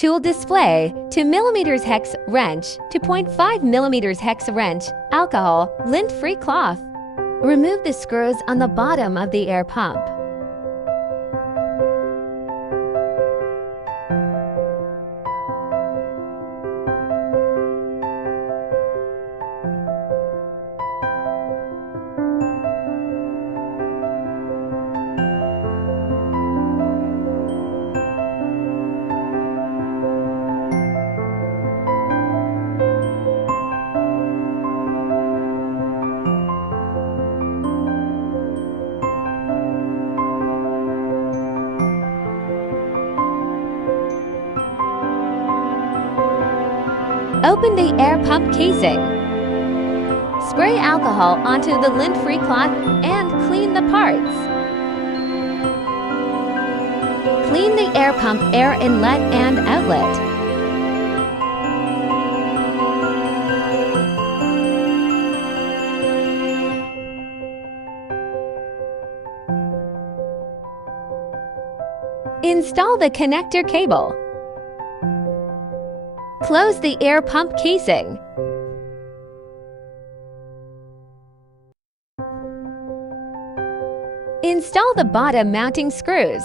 Tool display, 2mm hex wrench to 0.5mm hex wrench, alcohol, lint-free cloth. Remove the screws on the bottom of the air pump. Open the air pump casing. Spray alcohol onto the lint-free cloth and clean the parts. Clean the air pump air inlet and outlet. Install the connector cable. Close the air pump casing. Install the bottom mounting screws.